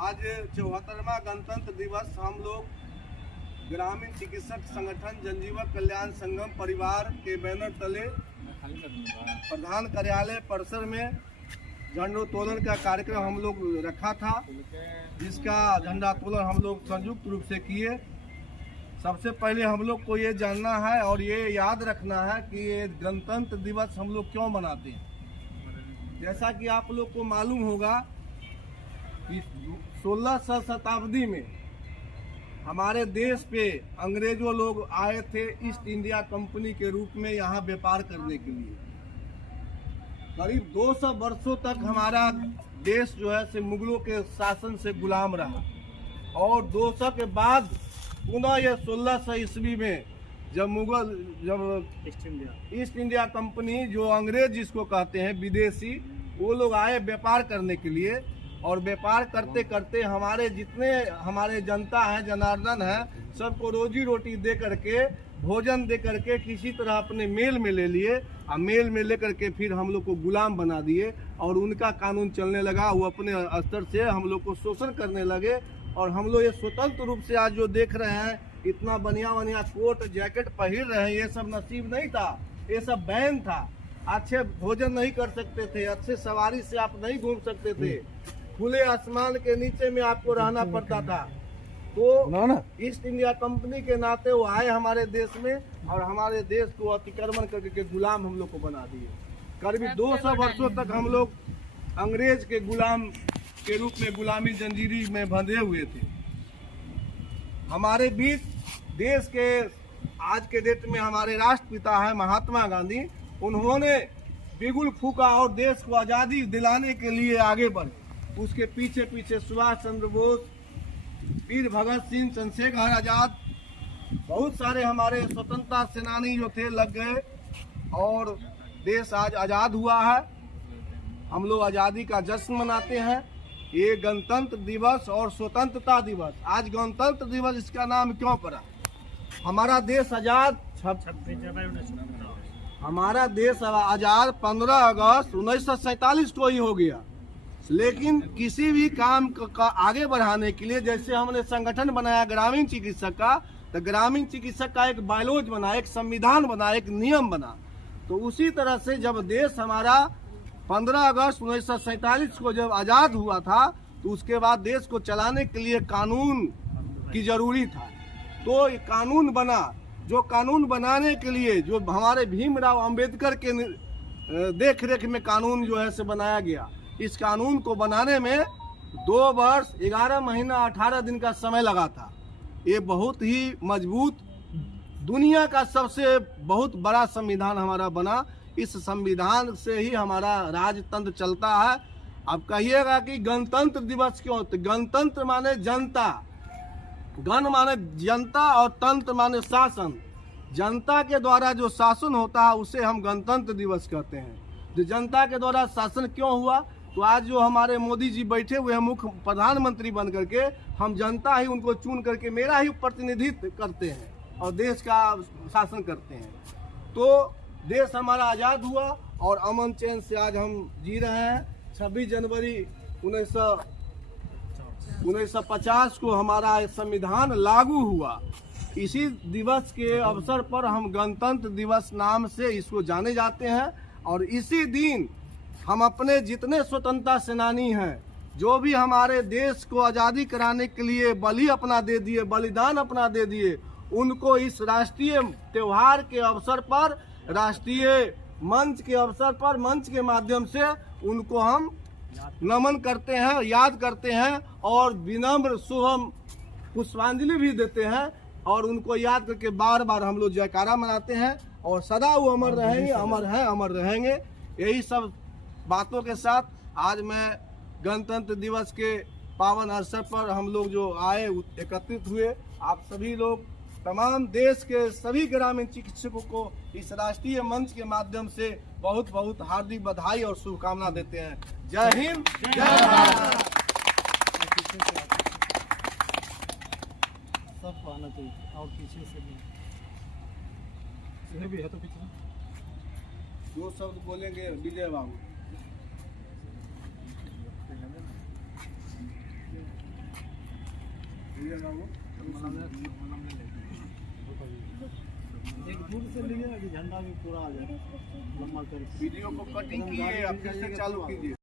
आज 74वां गणतंत्र दिवस हम लोग ग्रामीण चिकित्सक संगठन जनजीवन कल्याण संगम परिवार के बैनर तले प्रधान कार्यालय परिसर में झंडोत्तोलन का कार्यक्रम हम लोग रखा था, जिसका झंडोत्तोलन हम लोग संयुक्त रूप से किए। सबसे पहले हम लोग को ये जानना है और ये याद रखना है कि ये गणतंत्र दिवस हम लोग क्यों मनाते हैं। जैसा कि आप लोग को मालूम होगा कि 16वीं शताब्दी में हमारे देश पे अंग्रेजों लोग आए थे ईस्ट इंडिया कंपनी के रूप में यहाँ व्यापार करने के लिए। करीब 200 वर्षों तक हमारा देश जो है से मुगलों के शासन से गुलाम रहा और 200 के बाद पुनः ये 1600 ईस्वी में जब ईस्ट इंडिया कंपनी, जो अंग्रेज जिसको कहते हैं विदेशी, वो लोग आए व्यापार करने के लिए। और व्यापार करते करते हमारे जितने हमारे जनता है, जनार्दन है, सबको रोजी रोटी दे करके, भोजन दे करके किसी तरह अपने मेल में ले लिए और मेल में लेकर के फिर हम लोग को गुलाम बना दिए और उनका कानून चलने लगा। वो अपने स्तर से हम लोग को शोषण करने लगे और हम लोग ये स्वतंत्र रूप से आज जो देख रहे हैं, इतना बढ़िया बढ़िया कोट जैकेट पहन रहे हैं, ये सब नसीब नहीं था, ये सब बैन था। अच्छे भोजन नहीं कर सकते थे, अच्छे सवारी से आप नहीं घूम सकते थे, खुले आसमान के नीचे में आपको रहना पड़ता था। तो ईस्ट इंडिया कंपनी के नाते वो आए हमारे देश में और हमारे देश को अतिक्रमण करके गुलाम हम लोग को बना दिए। करीब 200 वर्षों तक हम लोग अंग्रेज के गुलाम के रूप में गुलामी जंजीरी में बंधे हुए थे। हमारे बीच देश के आज के डेट में हमारे राष्ट्रपिता है महात्मा गांधी, उन्होंने बिगुल फूका और देश को आज़ादी दिलाने के लिए आगे बढ़े। उसके पीछे पीछे सुभाष चंद्र बोस, वीर भगत सिंह, चंद्रशेखर आजाद, बहुत सारे हमारे स्वतंत्रता सेनानी जो थे लग गए और देश आज आज़ाद हुआ है। हम लोग आज़ादी का जश्न मनाते हैं। ये गणतंत्र दिवस और स्वतंत्रता दिवस, आज गणतंत्र दिवस इसका नाम क्यों पड़ा? हमारा देश आज़ाद 15 अगस्त 1947 को ही हो गया। लेकिन किसी भी काम का आगे बढ़ाने के लिए, जैसे हमने संगठन बनाया ग्रामीण चिकित्सक का, तो ग्रामीण चिकित्सक का एक बायलॉज बना, एक संविधान बना, एक नियम बना। तो उसी तरह से जब देश हमारा 15 अगस्त 1947 को जब आज़ाद हुआ था, तो उसके बाद देश को चलाने के लिए कानून की जरूरी था। तो ये कानून बना, जो कानून बनाने के लिए जो हमारे भीमराव अंबेडकर के देख रेख में कानून जो है से बनाया गया। इस कानून को बनाने में 2 वर्ष 11 महीना 18 दिन का समय लगा था। ये बहुत ही मजबूत, दुनिया का सबसे बहुत बड़ा संविधान हमारा बना। इस संविधान से ही हमारा राजतंत्र चलता है। अब कहिएगा कि गणतंत्र दिवस क्यों? तो गणतंत्र माने जनता, गण माने जनता और तंत्र माने शासन। जनता के द्वारा जो शासन होता है उसे हम गणतंत्र दिवस कहते हैं। तो जनता के द्वारा शासन क्यों हुआ? तो आज जो हमारे मोदी जी बैठे हुए हैं मुख्य प्रधानमंत्री बन करके, हम जनता ही उनको चुन करके मेरा ही प्रतिनिधित्व करते हैं और देश का शासन करते हैं। तो देश हमारा आज़ाद हुआ और अमन चैन से आज हम जी रहे हैं। 26 जनवरी 1950 को हमारा संविधान लागू हुआ। इसी दिवस के अवसर पर हम गणतंत्र दिवस नाम से इसको जाने जाते हैं। और इसी दिन हम अपने जितने स्वतंत्रता सेनानी हैं, जो भी हमारे देश को आज़ादी कराने के लिए बलि अपना दे दिए, बलिदान अपना दे दिए, उनको इस राष्ट्रीय त्योहार के अवसर पर, राष्ट्रीय मंच के अवसर पर, मंच के माध्यम से उनको हम नमन करते हैं, याद करते हैं और विनम्र शुभम पुष्पांजलि भी देते हैं। और उनको याद करके बार बार हम लोग जयकारा मनाते हैं और सदा वो अमर रहेंगे, अमर हैं, अमर रहेंगे। यही सब बातों के साथ आज मैं गणतंत्र दिवस के पावन अवसर पर हम लोग जो आए, एकत्रित हुए, आप सभी लोग, तमाम देश के सभी ग्रामीण चिकित्सकों को इस राष्ट्रीय मंच के माध्यम से बहुत बहुत हार्दिक बधाई और शुभकामना देते हैं। जय हिंद, जय भारत। सबको आना चाहिए और पीछे से भी है तो पीछे 2 शब्द बोलेंगे विजय बाबू। लीजिएगा वो। एक दूर से लिए अभी झंडा भी पूरा आ जाए लंबा करके। वीडियो को कटिंग किए या फिर से चालू कीजिए।